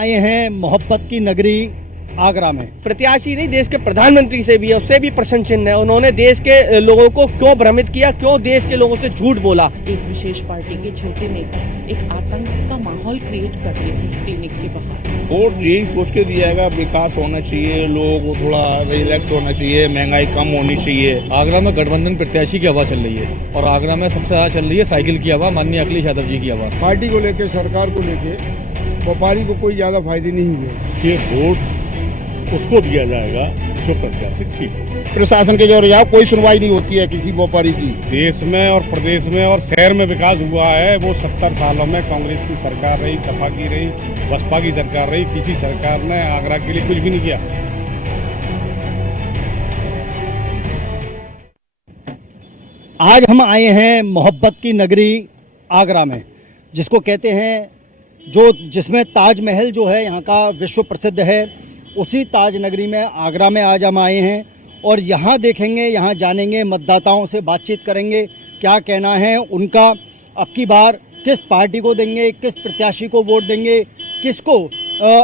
आए हैं मोहब्बत की नगरी आगरा में। प्रत्याशी नहीं, देश के प्रधानमंत्री से भी है, उससे भी प्रश्न चिन्ह है। उन्होंने देश के लोगों को क्यों भ्रमित किया, क्यों देश के लोगों से झूठ बोला। एक विशेष पार्टी के छोटे नेता एक आतंक का माहौल क्रिएट करते थे क्लिनिक के बाहर। वोट यही सोच के दिया जाएगा, विकास होना चाहिए, लोगों को थोड़ा रिलैक्स होना चाहिए, महंगाई कम होनी चाहिए। आगरा में गठबंधन प्रत्याशी की हवा चल रही है और आगरा में सबसे ज्यादा चल रही है साइकिल की हवा, माननीय अखिलेश यादव जी की हवा। पार्टी को लेके, सरकार को लेके व्यापारी को कोई ज्यादा फायदे नहीं हुए। ये वोट उसको दिया जाएगा जो प्रत्याशी ठीक है। प्रशासन के जो रजाओ कोई सुनवाई नहीं होती है किसी व्यापारी की। देश में और प्रदेश में और शहर में विकास हुआ है वो 70 सालों में कांग्रेस की सरकार रही, सपा की रही, बसपा की सरकार रही, किसी सरकार ने आगरा के लिए कुछ भी नहीं किया। आज हम आए हैं मोहब्बत की नगरी आगरा में, जिसको कहते हैं जिसमें ताजमहल जो है यहाँ का विश्व प्रसिद्ध है। उसी ताज नगरी में आगरा में आज हम आए हैं और यहाँ देखेंगे, यहाँ जानेंगे, मतदाताओं से बातचीत करेंगे, क्या कहना है उनका, अब की बार किस पार्टी को देंगे, किस प्रत्याशी को वोट देंगे, किसको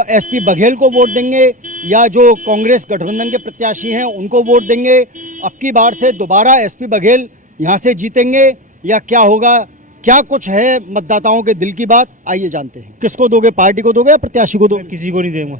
एसपी बघेल को वोट देंगे या जो कांग्रेस गठबंधन के प्रत्याशी हैं उनको वोट देंगे। अब की बार से दोबारा एसपी बघेल यहाँ से जीतेंगे या क्या होगा, क्या कुछ है मतदाताओं के दिल की बात, आइए जानते हैं। किसको दोगे, पार्टी को दोगे या प्रत्याशी को दोगे? किसी को नहीं देंगे।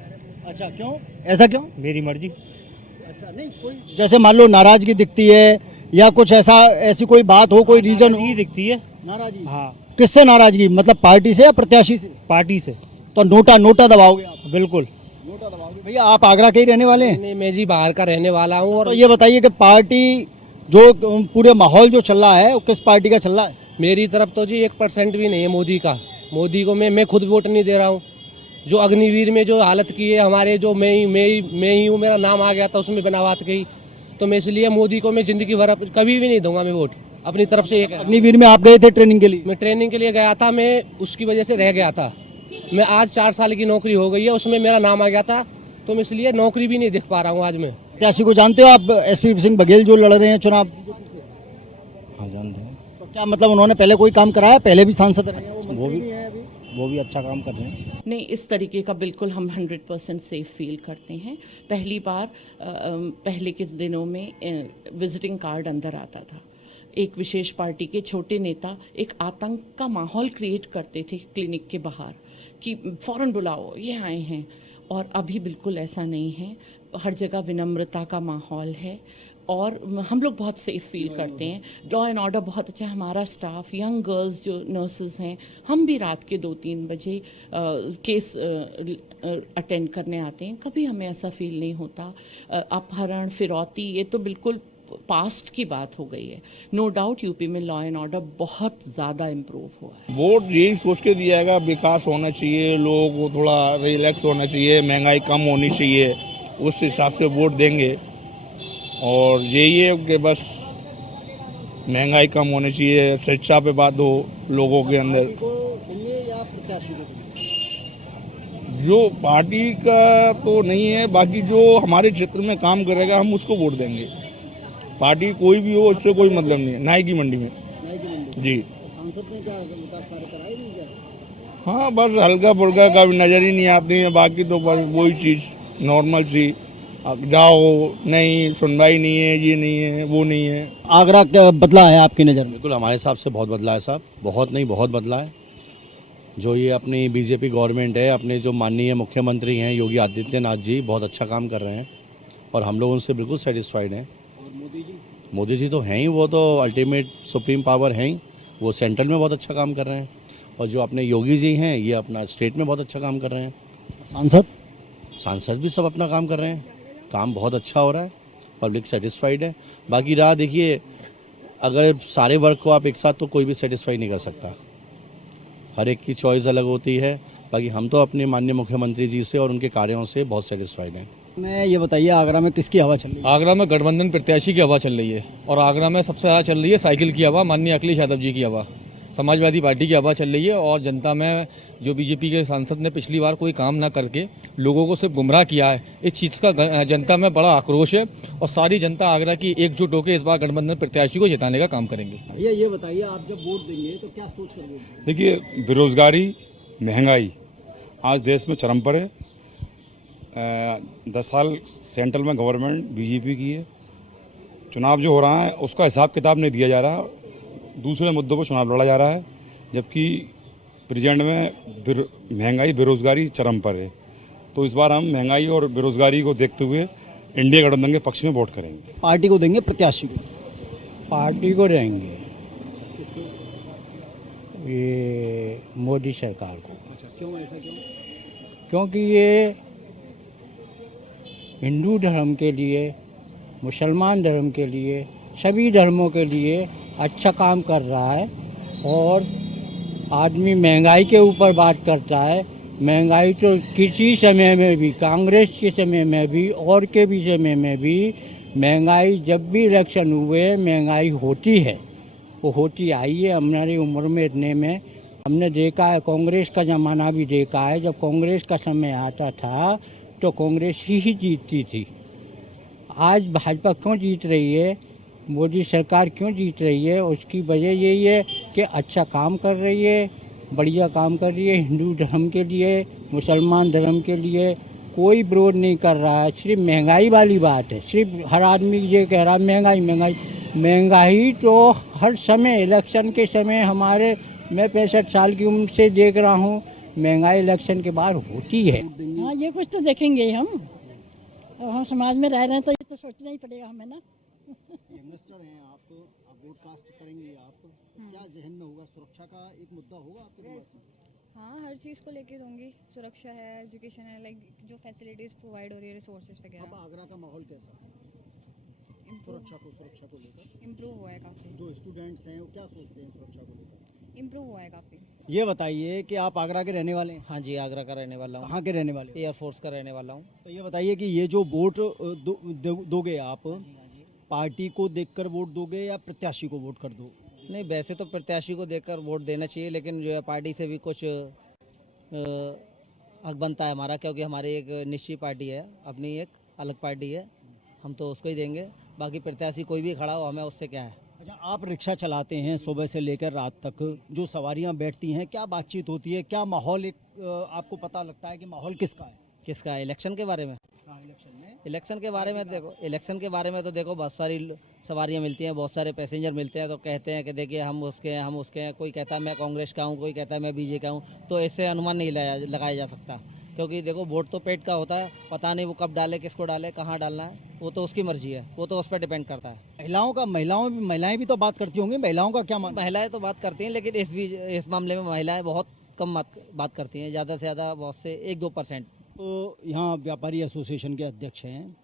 अच्छा, क्यों, ऐसा क्यों? मेरी मर्जी। अच्छा, नहीं कोई जैसे मान लो नाराजगी दिखती है या कुछ ऐसी कोई बात हो, कोई रीजन हो? दिखती है नाराजगी। हाँ। किससे नाराजगी, मतलब पार्टी से या प्रत्याशी से? पार्टी से। तो नोटा दबाओगे आप? बिल्कुल नोटा दबाओगे। भैया आप आगरा के ही रहने वाले हैं? नहीं, मैं जी बाहर का रहने वाला हूँ। और तो ये बताइए कि पार्टी जो पूरे माहौल जो चल रहा है वो किस पार्टी का चल रहा है? मेरी तरफ तो जी 1% भी नहीं है मोदी का। मोदी को मैं खुद वोट नहीं दे रहा हूँ। जो अग्निवीर में जो हालत की है हमारे, जो मैं ही हूँ, मेरा नाम आ गया था उसमें बिना बात कही, तो मैं इसलिए मोदी को मैं जिंदगी भर कभी भी नहीं दूंगा मैं वोट अपनी तरफ से। एक अग्निवीर में आप गए थे ट्रेनिंग के लिए? मैं ट्रेनिंग के लिए गया था, मैं उसकी वजह से रह गया था। मैं आज 4 साल की नौकरी हो गई है, उसमें मेरा नाम आ गया था, तो मैं इसलिए नौकरी भी नहीं देख पा रहा हूँ आज मैं। प्रत्याशी को जानते हो आप, एसपी सिंह बघेल जो लड़ रहे हैं चुनाव? हाँ, जानते हैं। तो क्या मतलब उन्होंने पहले कोई काम कराया? पहले भी सांसद रहे हैं, वो भी अच्छा काम कर रहे हैं। नहीं, इस तरीके का बिल्कुल हम 100% सेफ फील करते हैं। पहली बार पहले के दिनों में विजिटिंग कार्ड अंदर आता था। एक विशेष पार्टी के छोटे नेता एक आतंक का माहौल क्रिएट करते थे क्लिनिक के बाहर कि फ़ौरन बुलाओ, ये आए हैं। और अभी बिल्कुल ऐसा नहीं है, हर जगह विनम्रता का माहौल है और हम लोग बहुत सेफ फील करते हैं। लॉ एंड ऑर्डर बहुत अच्छा है, हमारा स्टाफ, यंग गर्ल्स जो नर्सेज हैं, हम भी रात के 2-3 बजे केस अटेंड करने आते हैं, कभी हमें ऐसा फील नहीं होता। अपहरण, फिरौती, ये तो बिल्कुल पास्ट की बात हो गई है। नो डाउट यूपी में लॉ एंड ऑर्डर बहुत ज़्यादा इम्प्रूव हुआ है। वोट यही सोच के दिया जाएगा, विकास होना चाहिए, लोगों को थोड़ा रिलैक्स होना चाहिए, महंगाई कम होनी चाहिए, उस हिसाब से वोट देंगे। और यही है कि बस महंगाई कम होनी चाहिए, शिक्षा पे बात हो लोगों के अंदर। जो पार्टी का तो नहीं है, बाकी जो हमारे क्षेत्र में काम करेगा हम उसको वोट देंगे। पार्टी कोई भी हो उससे कोई मतलब नहीं है। नाई की मंडी में जी। सांसद ने क्या विकास कार्य कराए नहीं क्या? हाँ, बस हल्का फुल्का कभी नज़र ही नहीं आती है, बाकी तो बस वही चीज़ नॉर्मल सी, जाओ नहीं, सुनवाई नहीं है, ये नहीं है, वो नहीं है। आगरा क्या बदला है आपकी नज़र में? बिल्कुल हमारे हिसाब से बहुत बदला है साहब, बहुत नहीं बहुत बदला है। जो ये अपनी बीजेपी गवर्नमेंट है, अपने जो माननीय मुख्यमंत्री हैं योगी आदित्यनाथ जी, बहुत अच्छा काम कर रहे हैं और हम लोग उनसे बिल्कुल सेटिस्फाइड हैं। मोदी जी तो हैं ही, वो तो अल्टीमेट सुप्रीम पावर हैं ही, वो सेंट्रल में बहुत अच्छा काम कर रहे हैं। और जो अपने योगी जी हैं ये अपना स्टेट में बहुत अच्छा काम कर रहे हैं। सांसद भी सब अपना काम कर रहे हैं, काम बहुत अच्छा हो रहा है, पब्लिक सेटिस्फाइड है। बाकी रहा देखिए, अगर सारे वर्क को आप एक साथ तो कोई भी सेटिस्फाई नहीं कर सकता, हर एक की चॉइस अलग होती है। बाकी हम तो अपने माननीय मुख्यमंत्री जी से और उनके कार्यों से बहुत सेटिस्फाइड हैं। मैं ये बताइए, आगरा में किसकी हवा चल रही है? आगरा में गठबंधन प्रत्याशी की हवा चल रही है और आगरा में सबसे ज़्यादा चल रही है साइकिल की हवा, माननीय अखिलेश यादव जी की हवा, समाजवादी पार्टी की हवा चल रही है। और जनता में जो बीजेपी के सांसद ने पिछली बार कोई काम ना करके लोगों को सिर्फ गुमराह किया है, इस चीज़ का जनता में बड़ा आक्रोश है और सारी जनता आगरा की एकजुट होकर इस बार गठबंधन प्रत्याशी को जिताने का काम करेंगे। ये बताइए, आप जब वोट देंगे तो क्या सोच कर वोट देंगे? देखिए, बेरोजगारी, महंगाई आज देश में चरम पर है। 10 साल सेंट्रल में गवर्नमेंट बीजेपी की है। चुनाव जो हो रहा है उसका हिसाब किताब नहीं दिया जा रहा। दूसरे मुद्दों पर चुनाव लड़ा जा रहा है, जबकि प्रेजेंट में महंगाई बेरोजगारी चरम पर है। तो इस बार हम महंगाई और बेरोजगारी को देखते हुए इंडिया गठबंधन के पक्ष में वोट करेंगे। पार्टी को देंगे, प्रत्याशी को? पार्टी को देंगे, ये मोदी सरकार को। क्यों, ऐसा क्यों? क्योंकि ये हिंदू धर्म के लिए, मुसलमान धर्म के लिए, सभी धर्मों के लिए अच्छा काम कर रहा है। और आदमी महंगाई के ऊपर बात करता है। महंगाई तो किसी समय में भी, कांग्रेस के समय में भी और के भी समय में भी, महंगाई जब भी इलेक्शन हुए महंगाई होती है, वो होती आई है। हमारी उम्र में इतने में हमने देखा है, कांग्रेस का ज़माना भी देखा है। जब कांग्रेस का समय आता था तो कांग्रेस ही जीतती थी। आज भाजपा क्यों जीत रही है, मोदी सरकार क्यों जीत रही है, उसकी वजह यही है कि अच्छा काम कर रही है, बढ़िया काम कर रही है। हिंदू धर्म के लिए, मुसलमान धर्म के लिए कोई विरोध नहीं कर रहा है। सिर्फ महंगाई वाली बात है। सिर्फ हर आदमी ये कह रहा है महंगाई महंगाई महंगाई। तो हर समय इलेक्शन के समय हमारे, मैं 65 साल की उम्र से देख रहा हूँ, महंगाई इलेक्शन के बाद होती है। हाँ, ये कुछ तो देखेंगे ही हम। और हम समाज में रह रहे हैं तो ये तो सोचना ही पड़ेगा हमें ना। यंगस्टर हैं आप, वोट कास्ट करेंगे आप, क्या जहन में होगा? सुरक्षा का एक मुद्दा होगा आपके दिमाग में? हाँ, हर चीज़ को लेके दूंगी। सुरक्षा है, एजुकेशन है, लाइक जो फैसिलिटीज़ प्रोवाइड हो रही है, रिसोर्सेज अब वगैरह। आगरा का माहौल कैसा है सुरक्षा को लेकर? इम्प्रूव हुआ है काफ़ी। जो स्टूडेंट्स हैं वो क्या सोचते हैं सुरक्षा को लेकर? इम्प्रूव हुआ है काफ़ी। ये बताइए कि आप आगरा के रहने वाले हैं? हाँ जी, आगरा का रहने वाला हूँ। कहाँ के रहने वाले हो? एयरफोर्स का रहने वाला हूँ। तो ये बताइए कि ये जो वोट दोगे आप, पार्टी को देखकर वोट दोगे या प्रत्याशी को वोट कर दो? नहीं, वैसे तो प्रत्याशी को देखकर वोट देना चाहिए, लेकिन जो है पार्टी से भी कुछ हक बनता है हमारा, क्योंकि हमारी एक निश्चित पार्टी है, अपनी एक अलग पार्टी है, हम तो उसको ही देंगे। बाकी प्रत्याशी कोई भी खड़ा हो, हमें उससे क्या है। अच्छा, आप रिक्शा चलाते हैं सुबह से लेकर रात तक, जो सवारियां बैठती हैं, क्या बातचीत होती है, क्या माहौल आपको पता लगता है कि माहौल किसका है? किसका है? इलेक्शन के बारे में? हाँ, इलेक्शन के बारे में देखो, इलेक्शन के बारे में तो देखो, बहुत सारी सवारियां मिलती हैं, बहुत सारे पैसेंजर मिलते हैं, तो कहते हैं कि देखिए हम उसके हैं, हम उसके हैं। कोई कहता है मैं कांग्रेस का हूँ, कोई कहता है मैं बीजेपी का हूँ। तो इससे अनुमान नहीं लगाया जा सकता, क्योंकि देखो वोट तो पेट का होता है, पता नहीं वो कब डाले, किसको डाले, कहाँ डालना है, वो तो उसकी मर्जी है, वो तो उस पर डिपेंड करता है। महिलाएं भी तो बात करती होंगी, महिलाओं का क्या मानना? महिलाएं तो बात करती हैं, लेकिन इस मामले में महिलाएं बहुत कम बात करती हैं, ज़्यादा से ज़्यादा बहुत से 1-2%। तो यहाँ व्यापारी एसोसिएशन के अध्यक्ष हैं।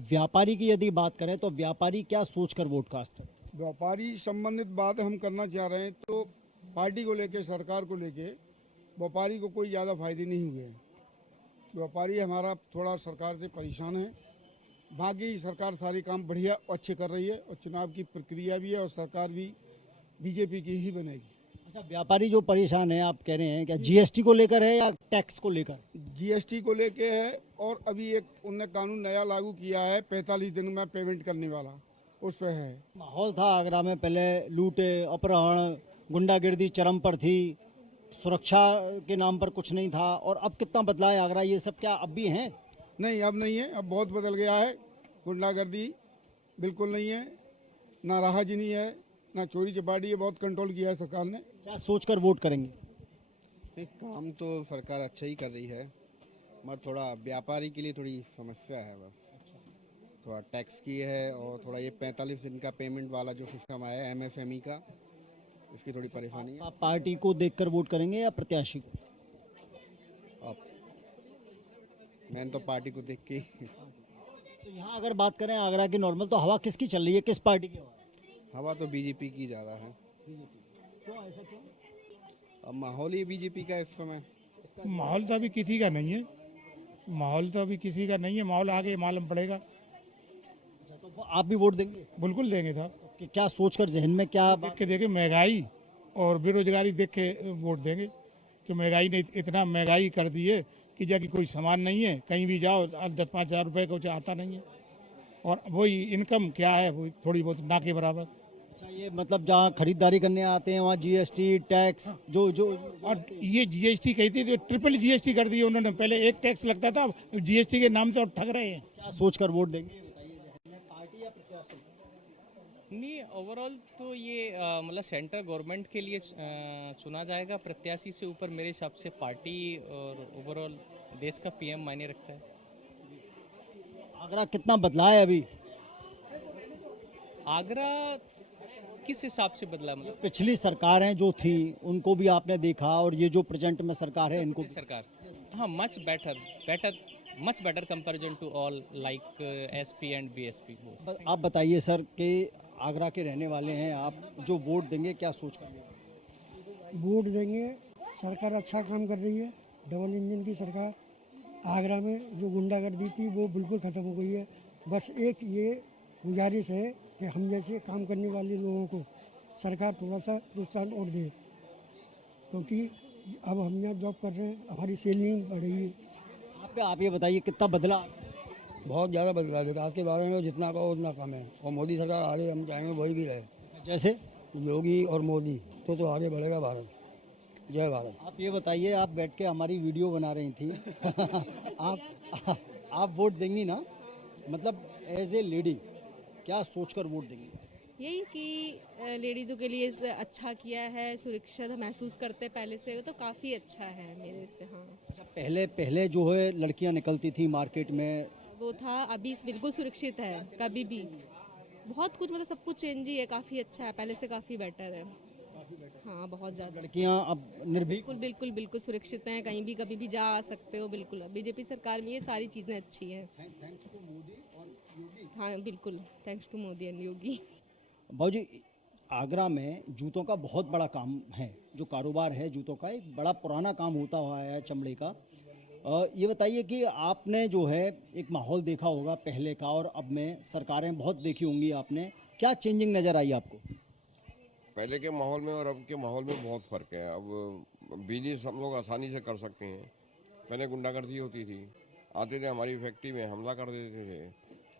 व्यापारी की यदि बात करें तो व्यापारी क्या सोचकर वोट कास्ट करें? व्यापारी संबंधित बात हम करना चाह रहे हैं तो पार्टी को लेके, सरकार को लेके व्यापारी को कोई ज़्यादा फायदे नहीं हुए हैं। व्यापारी हमारा थोड़ा सरकार से परेशान है। बाकी सरकार सारे काम बढ़िया अच्छे कर रही है और चुनाव की प्रक्रिया भी है और सरकार भी बीजेपी की ही बनेगी। अच्छा, व्यापारी जो परेशान है, आप कह रहे हैं क्या जीएसटी को लेकर है या टैक्स को लेकर? जीएसटी को लेके है और अभी एक उनने कानून नया लागू किया है 45 दिन में पेमेंट करने वाला, उस पर है। माहौल था आगरा में पहले, लूटे, अपहरण, गुंडागिर्दी चरम पर थी, सुरक्षा के नाम पर कुछ नहीं था, और अब कितना बदला है आगरा? ये सब क्या अब भी हैं? नहीं, अब नहीं है, अब बहुत बदल गया है। गुंडागर्दी बिल्कुल नहीं है, ना राहगीरी है, ना चोरी चपाटी है, बहुत कंट्रोल किया है सरकार ने। क्या सोचकर वोट करेंगे? नहीं, काम तो सरकार अच्छा ही कर रही है, मगर थोड़ा व्यापारी के लिए थोड़ी समस्या है। बस थोड़ा टैक्स की है और थोड़ा ये 45 दिन का पेमेंट वाला जो सिस्टम आया है एमएसएमई का, इसकी थोड़ी परेशानी है। आप पार्टी को देखकर वोट करेंगे या प्रत्याशी को? अब मैंने तो पार्टी को देख के तो यहाँ अगर बात करें आगरा की नॉर्मल, तो हवा किसकी चल रही है, किस पार्टी की हवा तो बीजेपी की ज़्यादा है। क्यों, ऐसा क्यों? अब माहौल ही बीजेपी का इस समय। माहौल तो अभी किसी का नहीं है, माहौल आगे मालूम पड़ेगा। तो आप भी वोट देंगे? बिल्कुल देंगे साहब। कि क्या सोचकर, जहन में क्या देख के देखे, महंगाई और बेरोजगारी देख के वोट देंगे, कि महंगाई ने इतना महंगाई कर दी है कि जाके कोई सामान नहीं है, कहीं भी जाओ 10-5 हज़ार रुपये कुछ आता नहीं है, और वही इनकम क्या है, वो थोड़ी बहुत ना के बराबर। अच्छा, ये मतलब जहाँ खरीदारी करने आते हैं वहाँ जीएसटी टैक्स जो जो और ये जीएसटी कहती है तो ट्रिपल जीएसटी कर दी उन्होंने। पहले एक टैक्स लगता था, जीएसटी के नाम से और ठग रहे हैं। क्या सोचकर वोट देंगे ये बताइए, पार्टी या प्रत्याशी? नहीं, ओवरऑल तो ये मतलब सेंट्रल गवर्नमेंट के लिए चुना जाएगा। प्रत्याशी से ऊपर मेरे हिसाब से पार्टी और ओवरऑल देश का पीएम मायने रखता है। आगरा कितना बदला है अभी? आगरा किस हिसाब से बदला? मतलब पिछली सरकारें जो थी उनको भी आपने देखा और ये जो प्रेजेंट में सरकार है इनको भी। सरकार, हाँ, much better comparison to all like SP and BSP. आप बताइए सर कि आगरा के रहने वाले हैं आप, जो वोट देंगे क्या सोच कर वोट देंगे? सरकार अच्छा काम कर रही है, डबल इंजन की सरकार। आगरा में जो गुंडागर्दी थी वो बिल्कुल ख़त्म हो गई है। बस एक ये गुजारिश है कि हम जैसे काम करने वाले लोगों को सरकार थोड़ा सा प्रोत्साहन और दे, क्योंकि अब हम यहाँ जॉब कर रहे हैं, हमारी सैलरी बढ़ रही है। आप ये बताइए कितना बदला? बहुत ज़्यादा बदला। विकास के बारे में जितना कहो उतना कम है, और मोदी सरकार आगे हम चाहेंगे वही भी रहे। जैसे योगी और मोदी तो आगे बढ़ेगा भारत। जय भारत। आप ये बताइए, आप बैठ के हमारी वीडियो बना रही थी आप वोट देंगी ना? मतलब एज ए लेडी क्या सोचकर वोट देंगी? यही कि लेडीज़ों के लिए अच्छा किया है, सुरक्षित महसूस करते पहले से, वो तो काफ़ी अच्छा है मेरे से। हाँ, अच्छा, पहले जो है लड़कियां निकलती थी मार्केट में, वो था, अभी बिल्कुल सुरक्षित है। कभी भी बहुत कुछ, मतलब सब कुछ चेंज ही है, काफ़ी अच्छा है, पहले से काफ़ी बेटर है। हाँ, बहुत ज़्यादा। लड़कियां अब निर्भीक। बिल्कुल बिल्कुल बिल्कुल सुरक्षित हैं, कहीं भी कभी भी जा आ सकते हो। बिल्कुल बीजेपी सरकार में ये सारी चीज़ें अच्छी हैं। हाँ बिल्कुल, थैंक्स टू मोदी एंड योगी। भाजी, आगरा में जूतों का बहुत बड़ा काम है, जो कारोबार है जूतों का, एक बड़ा पुराना काम होता हुआ है चमड़े का। ये बताइए कि आपने जो है एक माहौल देखा होगा पहले का और अब में, सरकारें बहुत देखी होंगी आपने, क्या चेंजिंग नज़र आई आपको? पहले के माहौल में और अब के माहौल में बहुत फ़र्क है। अब बिजनेस हम लोग आसानी से कर सकते हैं। पहले गुंडागर्दी होती थी, आते थे हमारी फैक्ट्री में हमला कर देते थे,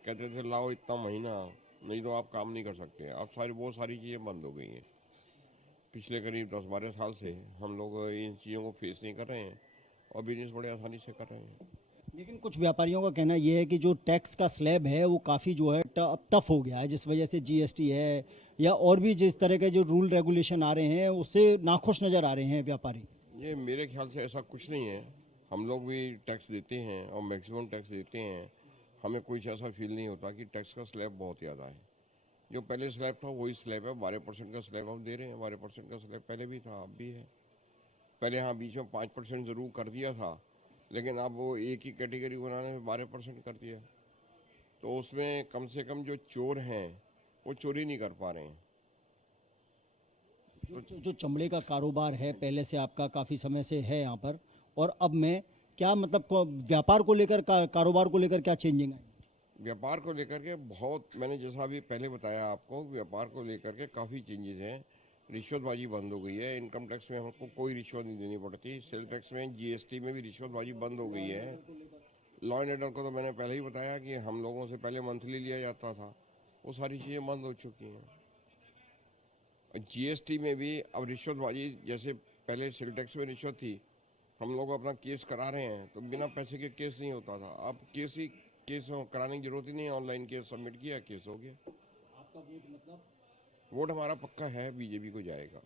कहते थे लाओ इतना महीना, नहीं तो आप काम नहीं कर सकते। अब बहुत सारी चीज़ें बंद हो गई हैं। पिछले करीब 10-12 साल से हम लोग इन चीज़ों को फेस नहीं कर रहे हैं और बिजनेस बड़े आसानी से कर रहे हैं। लेकिन कुछ व्यापारियों का कहना ये है कि जो टैक्स का स्लैब है वो काफ़ी जो है टफ हो गया है, जिस वजह से जीएसटी है या और भी जिस तरह के जो रूल रेगुलेशन आ रहे हैं उससे नाखुश नज़र आ रहे हैं व्यापारी। ये मेरे ख्याल से ऐसा कुछ नहीं है। हम लोग भी टैक्स देते हैं और मैक्सिमम टैक्स देते हैं। हमें कुछ ऐसा फील नहीं होता कि टैक्स का स्लैब बहुत ज़्यादा है। जो पहले स्लैब था वही स्लैब है। 12% का स्लैब हम दे रहे हैं। 12% का स्लैब पहले भी था, अब भी है। पहले हाँ बीच में 5% ज़रूर कर दिया था, लेकिन अब वो एक ही कैटेगरी बनाने में 12% कर दिया। तो उसमें कम से कम जो चोर हैं वो चोरी नहीं कर पा रहे हैं। जो चमड़े का कारोबार है पहले से आपका काफ़ी समय से है यहाँ पर, और अब में क्या मतलब व्यापार को लेकर कारोबार को लेकर क्या चेंजिंग है? व्यापार को लेकर के बहुत, मैंने जैसा अभी पहले बताया आपको, व्यापार को लेकर के काफ़ी चेंजेस हैं। रिश्वतबाजी बंद हो गई है। इनकम टैक्स में हमको कोई रिश्वत नहीं देनी पड़ती। सेल टैक्स में, जीएसटी में भी रिश्वतबाजी बंद हो गई है। लॉ एंड ऑर्डर को तो मैंने पहले ही बताया कि हम लोगों से पहले मंथली लिया जाता था, वो सारी चीज़ें बंद हो चुकी हैं। जीएसटी में भी अब रिश्वतबाजी, जैसे पहले सेल टैक्स में रिश्वत थी, हम लोग अपना केस करा रहे हैं तो बिना पैसे के केस नहीं होता था। अब केस कराने की जरूरत ही नहीं है। ऑनलाइन केस सबमिट किया, केस हो गया। आपका वोट मतलब? वोट हमारा पक्का है, बीजेपी को जाएगा,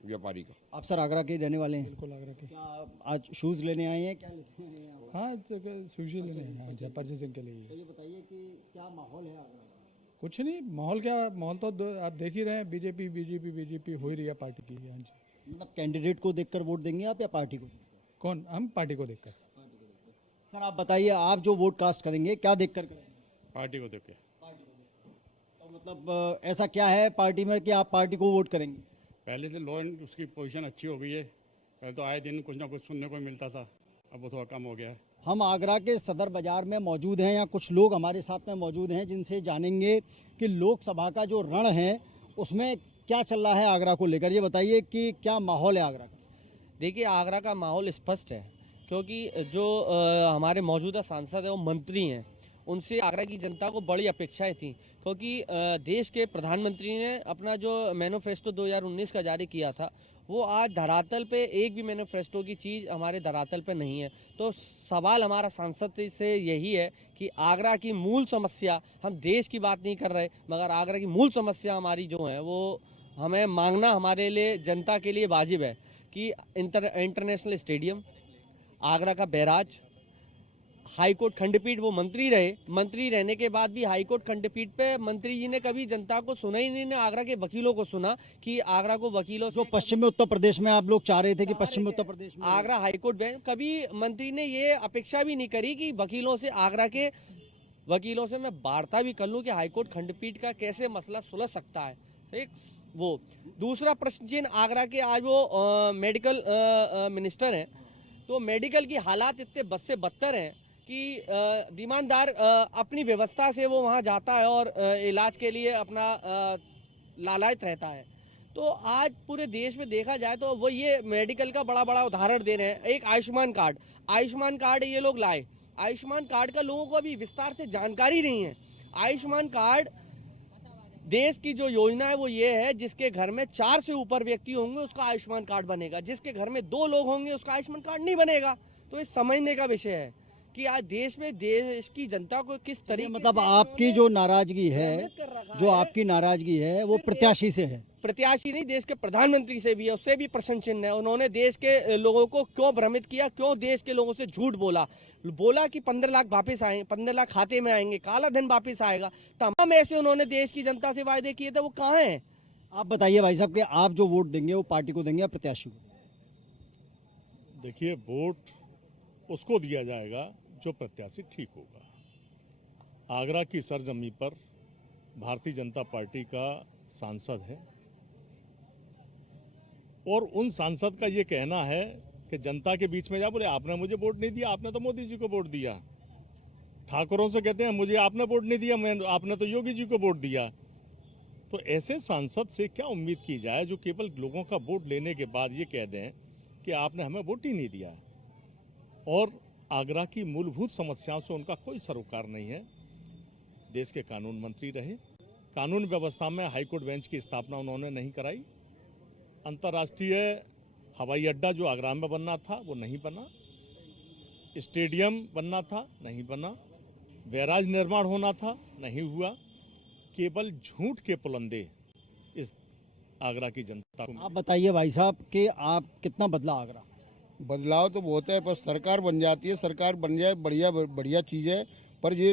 व्यापारी का। आप सर आगरा के रहने वाले हैं? बिल्कुल आगरा के। क्या आज शूज़ लेने आए हैं, क्या लेने आए हैं? हाँ, सुशी लेने हैं, परचेसिंग के लिए। तो ये बताइए कि क्या माहौल है आगरा का? कुछ नहीं, माहौल क्या, माहौल तो आप देख ही रहे हैं। बीजेपी हो ही रही है पार्टी की। हाँ जी। मतलब कैंडिडेट को देखकर वोट देंगे आप या पार्टी को? कौन? हम पार्टी को देखकर। सर आप बताइए, आप जो वोट कास्ट करेंगे क्या देखकर करेंगे? पार्टी को देख के। तो मतलब ऐसा क्या है पार्टी में कि आप पार्टी को वोट करेंगे? पहले से लॉ एंड उसकी पोजीशन अच्छी हो गई है। पहले तो आए दिन कुछ ना कुछ सुनने को मिलता था, अब वो थोड़ा कम हो गया है। हम आगरा के सदर बाज़ार में मौजूद हैं। यहाँ कुछ लोग हमारे साथ में मौजूद हैं जिनसे जानेंगे कि लोकसभा का जो रण है उसमें क्या चल रहा है आगरा को लेकर। ये बताइए कि क्या माहौल है आगरा का? देखिए, आगरा का माहौल स्पष्ट है, क्योंकि जो हमारे मौजूदा सांसद हैं वो मंत्री हैं, उनसे आगरा की जनता को बड़ी अपेक्षाएं थी, क्योंकि देश के प्रधानमंत्री ने अपना जो मैनिफेस्टो 2019 का जारी किया था, वो आज धरातल पे एक भी मैनिफेस्टो की चीज़ हमारे धरातल पे नहीं है। तो सवाल हमारा सांसद से यही है कि आगरा की मूल समस्या, हम देश की बात नहीं कर रहे, मगर आगरा की मूल समस्या हमारी जो है वो हमें मांगना हमारे लिए, जनता के लिए वाजिब है कि इंटरनेशनल स्टेडियम, आगरा का बैराज, हाईकोर्ट खंडपीठ। वो मंत्री रहे, मंत्री रहने के बाद भी हाईकोर्ट खंडपीठ पे मंत्री जी ने कभी जनता को सुना ही नहीं, ने आगरा के वकीलों को सुना कि आगरा को वकीलों जो पश्चिमी उत्तर प्रदेश में आप लोग चाह रहे थे कि पश्चिमी उत्तर प्रदेश में आगरा हाईकोर्ट बेंच, कभी मंत्री ने ये अपेक्षा भी नहीं करी कि वकीलों से, आगरा के वकीलों से मैं वार्ता भी कर लूँ कि हाईकोर्ट खंडपीठ का कैसे मसला सुलझ सकता है। एक वो दूसरा प्रश्न जिन आगरा के आज वो मेडिकल मिनिस्टर हैं, तो मेडिकल की हालात इतने बद से बदतर हैं कि दीमानदार अपनी व्यवस्था से वो वहाँ जाता है और इलाज के लिए अपना लालायत रहता है। तो आज पूरे देश में देखा जाए तो वो ये मेडिकल का बड़ा बड़ा उदाहरण दे रहे हैं। एक आयुष्मान कार्ड ये लोग लाए, आयुष्मान कार्ड का लोगों को अभी विस्तार से जानकारी नहीं है। आयुष्मान कार्ड देश की जो योजना है वो ये है, जिसके घर में 4 से ऊपर व्यक्ति होंगे उसका आयुष्मान कार्ड बनेगा, जिसके घर में 2 लोग होंगे उसका आयुष्मान कार्ड नहीं बनेगा। तो ये समझने का विषय है कि आज देश में देश की जनता को किस तरीके, मतलब आपकी जो नाराजगी है, जो आपकी नाराजगी है वो प्रत्याशी से है, प्रत्याशी नहीं, देश के प्रधानमंत्री से भी है, उससे भी प्रश्न चिन्ह है। उन्होंने देश के लोगों को क्यों भ्रमित किया, क्यों देश के लोगों से झूठ बोला कि 15 लाख वापस आए, 15 लाख खाते में आएंगे, काला धन वापस आएगा, तमाम ऐसे उन्होंने देश की जनता से वायदे किए थे, वो कहाँ हैं? आप बताइए भाई साहब कि आप जो वोट देंगे वो पार्टी को देंगे या प्रत्याशी को? देखिए, वोट उसको दिया जाएगा जो प्रत्याशी ठीक होगा। आगरा की सरजमी पर भारतीय जनता पार्टी का सांसद है और उन सांसद का ये कहना है कि जनता के बीच में जा बोले आपने मुझे वोट नहीं दिया, आपने तो मोदी जी को वोट दिया। ठाकुरों से कहते हैं मुझे आपने वोट नहीं दिया, आपने तो योगी जी को वोट दिया। तो ऐसे सांसद से क्या उम्मीद की जाए जो केवल लोगों का वोट लेने के बाद ये कह दें कि आपने हमें वोट ही नहीं दिया। और आगरा की मूलभूत समस्याओं से उनका कोई सरोकार नहीं है। देश के कानून मंत्री रहे, कानून व्यवस्था में हाईकोर्ट बेंच की स्थापना उन्होंने नहीं कराई। अंतर्राष्ट्रीय हवाई अड्डा जो आगरा में बनना था वो नहीं बना, स्टेडियम बनना था नहीं बना, बैराज निर्माण होना था नहीं हुआ। केवल झूठ के पुलंदे इस आगरा की जनता को। आप बताइए भाई साहब कि आप कितना बदला आगरा? बदलाव तो बहुत है, बस सरकार बन जाती है, सरकार बन जाए बढ़िया चीज़ है, पर ये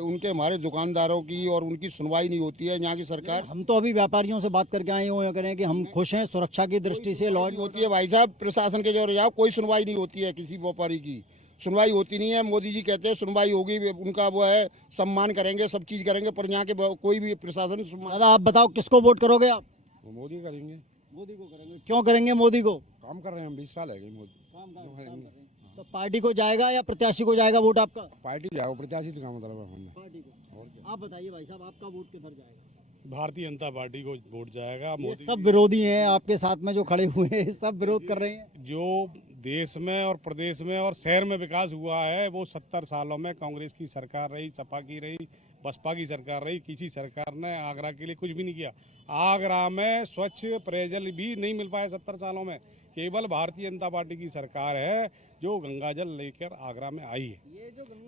उनके हमारे दुकानदारों की और उनकी सुनवाई नहीं होती है यहाँ की सरकार। हम तो अभी व्यापारियों से बात करके आए हुए करें कि हम खुश हैं, सुरक्षा की दृष्टि से लॉ होती है भाई साहब, प्रशासन के जोर जाओ, कोई सुनवाई नहीं होती है, किसी व्यापारी की सुनवाई होती नहीं है। मोदी जी कहते हैं सुनवाई होगी, उनका वो है सम्मान करेंगे, सब चीज़ करेंगे, पर यहाँ के कोई भी प्रशासन। दादा आप बताओ किसको वोट करोगे आप? मोदी करेंगे। मोदी को करेंगे। क्यों करेंगे मोदी को? काम कर रहे हैं हम, 20 साल है मोदी। तो पार्टी को जाएगा या प्रत्याशी को जाएगा वोट आपका? पार्टी जाओ, प्रत्याशी तो क्या मतलब है हमें। पार्टी को। आप बताइए भाई साहब आपका वोट किधर जाएगा? भारतीय जनता पार्टी को वोट जाएगा। ये सब विरोधी हैं आपके साथ में जो खड़े हुए हैं, सब विरोध कर रहे हैं। जो देश में और प्रदेश में और शहर में विकास हुआ है वो 70 सालों में कांग्रेस की सरकार रही, सपा की रही, बसपा की सरकार रही, किसी सरकार ने आगरा के लिए कुछ भी नहीं किया। आगरा में स्वच्छ पेयजल भी नहीं मिल पाया 70 सालों में। केवल भारतीय जनता पार्टी की सरकार है जो गंगा जल लेकर आगरा में आई है।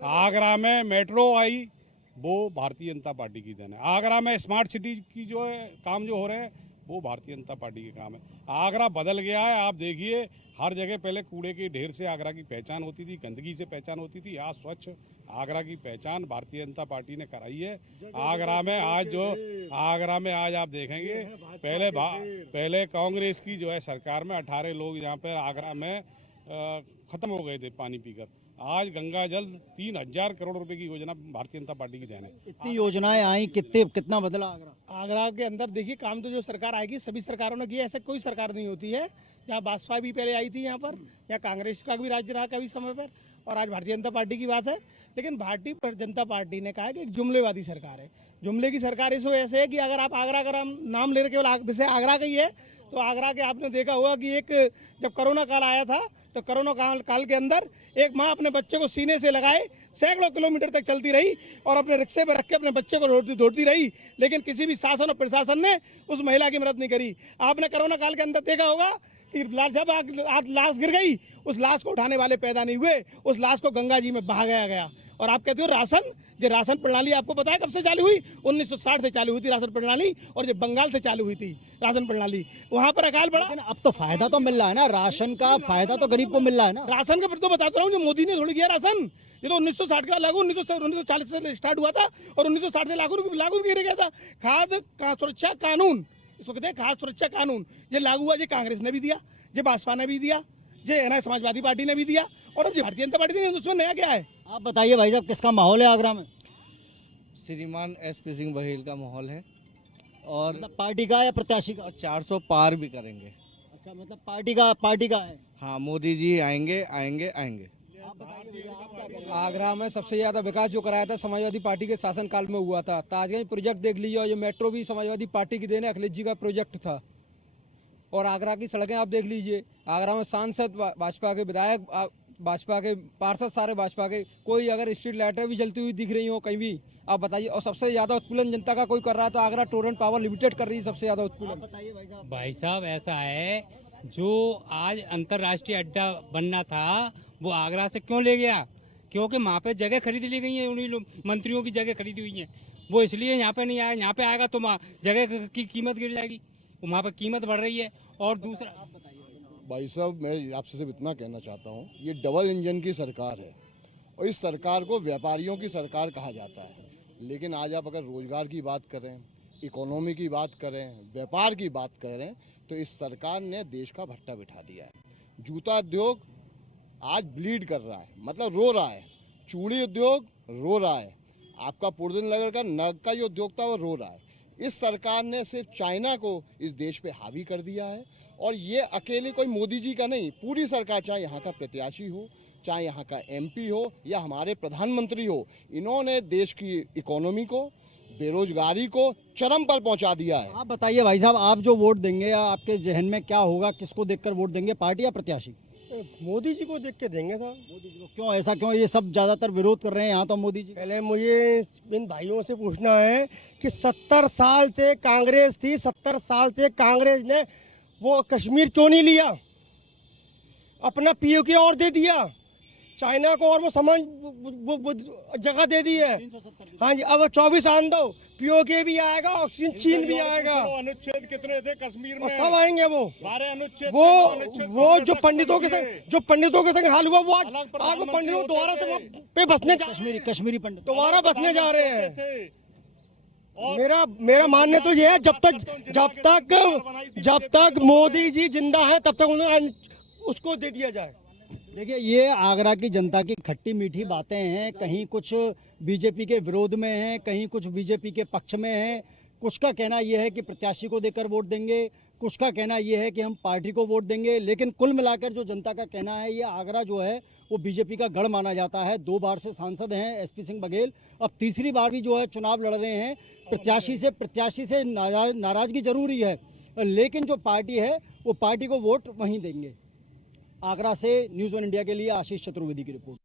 आगरा में मेट्रो आई वो भारतीय जनता पार्टी की देन है। आगरा में स्मार्ट सिटी की जो है काम जो हो रहे हैं वो भारतीय जनता पार्टी के काम है। आगरा बदल गया है, आप देखिए हर जगह पहले कूड़े के ढेर से आगरा की पहचान होती थी, गंदगी से पहचान होती थी। आज स्वच्छ आगरा की पहचान भारतीय जनता पार्टी ने कराई है। आगरा में आज आप देखेंगे पहले कांग्रेस की जो है सरकार में 18 लोग यहाँ पर आगरा में खत्म हो गए थे पानी पीकर। आज गंगा जल 3000 करोड़ रुपए की योजना भारतीय जनता पार्टी की देन है। इतनी योजनाएं आई, कितना बदला आगरा? आगरा के अंदर देखिए काम तो जो सरकार आएगी सभी सरकारों ने किया, ऐसे कोई सरकार नहीं होती है। यहाँ भाजपा भी पहले आई थी यहाँ पर, या कांग्रेस का भी राज्य रहा कभी समय पर, और आज भारतीय जनता पार्टी की बात है। लेकिन भारतीय जनता पार्टी ने कहा कि एक जुमलेवादी सरकार है। जुमले की सरकार इस वजह से है कि अगर आप आगरा का नाम ले रहे केवल विषय आगरा का ही है, तो आगरा के आपने देखा होगा कि एक जब कोरोना काल आया था तो कोरोना काल के अंदर एक माँ अपने बच्चे को सीने से लगाए सैकड़ों किलोमीटर तक चलती रही और अपने रिक्शे पर रख के अपने बच्चे को दौड़ती रही, लेकिन किसी भी शासन और प्रशासन ने उस महिला की मदद नहीं करी। आपने कोरोना काल के अंदर देखा होगा कि जब लाश गिर गई, उस लाश को उठाने वाले पैदा नहीं हुए, उस लाश को गंगा जी में बहाया गया। और आप कहते हो राशन प्रणाली आपको पता है कब से चालू हुई? 1960 से चालू हुई थी राशन प्रणाली, और जो बंगाल से चालू हुई थी राशन प्रणाली, वहाँ पर अकाल पड़ा। अब तो फायदा तो मिल रहा है ना, राशन का फायदा तो गरीब को मिल रहा है ना। राशन का तो बताता रहा हूँ, जो मोदी ने थोड़ी किया राशन, ये तो 1960 का लागू 1940 से स्टार्ट हुआ था और 1960 से लागू किया गया था। खाद्य सुरक्षा कानून, इसको कहते हैं खाद्य सुरक्षा कानून, ये लागू हुआ, ये कांग्रेस ने भी दिया, ये भाजपा ने भी दिया, ये समाजवादी पार्टी ने भी दिया, और अब भारतीय जनता पार्टी ने। उसमें नया क्या है? आप बताइए भाई साहब, किसका माहौल है आगरा में? श्रीमान एसपी सिंह बघेल का माहौल है, और मतलब पार्टी का या प्रत्याशी का? 400 पार भी करेंगे। अच्छा, मतलब पार्टी का है। हाँ, मोदी जी आएंगे आएंगे आएंगे। आप बताइए भैया, आप क्या कहेंगे? आगरा में सबसे ज़्यादा विकास जो कराया था समाजवादी पार्टी के शासनकाल में हुआ था। ताजगंज प्रोजेक्ट देख लीजिए, और ये मेट्रो भी समाजवादी पार्टी की देन अखिलेश जी का प्रोजेक्ट था। और आगरा की सड़कें आप देख लीजिए, आगरा में सांसद भाजपा के, विधायक भाजपा के, पार्षद सारे भाजपा के, कोई अगर स्ट्रीट लाइटें भी जलती हुई दिख रही हो कहीं भी, आप बताइए। और सबसे ज़्यादा उत्पीड़न जनता का कोई कर रहा है तो आगरा टोरेंट पावर लिमिटेड कर रही है सबसे ज़्यादा उत्पीड़न। बताइए भाई साहब। भाई साहब ऐसा है, जो आज अंतर्राष्ट्रीय अड्डा बनना था वो आगरा से क्यों ले गया? क्योंकि वहाँ पे जगह खरीद ली गई है, उन्हीं मंत्रियों की जगह खरीदी हुई है, वो इसलिए यहाँ पे नहीं आया। यहाँ पे आएगा तो जगह की कीमत गिर जाएगी, वहाँ पे कीमत बढ़ रही है। और दूसरा भाई साहब, मैं आपसे सिर्फ इतना कहना चाहता हूँ, ये डबल इंजन की सरकार है और इस सरकार को व्यापारियों की सरकार कहा जाता है। लेकिन आज आप अगर रोजगार की बात करें, इकोनॉमी की बात करें, व्यापार की बात करें, तो इस सरकार ने देश का भट्टा बिठा दिया है। जूता उद्योग आज ब्लीड कर रहा है, मतलब रो रहा है। चूड़ी उद्योग रो रहा है। आपका पुरदिन नगर का नग का जो उद्योग था वो रो रहा है। इस सरकार ने सिर्फ चाइना को इस देश पे हावी कर दिया है, और ये अकेले कोई मोदी जी का नहीं, पूरी सरकार, चाहे यहाँ का प्रत्याशी हो, चाहे यहाँ का एमपी हो या हमारे प्रधानमंत्री हो, इन्होंने देश की इकोनॉमी को, बेरोजगारी को चरम पर पहुंचा दिया है। आप बताइए भाई साहब, आप जो वोट देंगे, या आपके जहन में क्या होगा, किसको देखकर वोट देंगे, पार्टी या प्रत्याशी? मोदी जी को देख के देंगे साहब। मोदी जी को क्यों, ऐसा क्यों? ये सब ज्यादातर विरोध कर रहे हैं यहाँ तो मोदी जी। पहले मुझे इन भाइयों से पूछना है कि 70 साल से कांग्रेस थी, 70 साल से कांग्रेस ने वो कश्मीर क्यों नहीं लिया? अपना पीओके और दे दिया चाइना को, और वो सामान वो जगह दे दी है। हाँ जी, अब 24 आन दो, पीओके भी आएगा, ऑक्सीजन चीन भी आएगा। अनुच्छेद कितने थे कश्मीर और सब आएंगे वो 12 अनुच्छेद। वो जो पंडितों के संग हाल हुआ, वो आज वो पंडितों दोबारा से पे बसने कश्मीरी पंडित दोबारा बसने जा रहे हैं। मेरा मानना तो ये है, जब तक मोदी जी जिंदा है तब तक उन्हें उसको दे दिया जाए। देखिए, ये आगरा की जनता की खट्टी मीठी बातें हैं। कहीं कुछ बीजेपी के विरोध में हैं, कहीं कुछ बीजेपी के पक्ष में हैं। कुछ का कहना यह है कि प्रत्याशी को देकर वोट देंगे, कुछ का कहना यह है कि हम पार्टी को वोट देंगे। लेकिन कुल मिलाकर जो जनता का कहना है, ये आगरा जो है वो बीजेपी का गढ़ माना जाता है। 2 बार से सांसद हैं एसपी सिंह बघेल, अब तीसरी बार भी जो है चुनाव लड़ रहे हैं। प्रत्याशी से नाराजगी जरूरी है, लेकिन जो पार्टी है वो पार्टी को वोट वहीं देंगे। आगरा से न्यूज़ 1 इंडिया के लिए आशीष चतुर्वेदी की रिपोर्ट।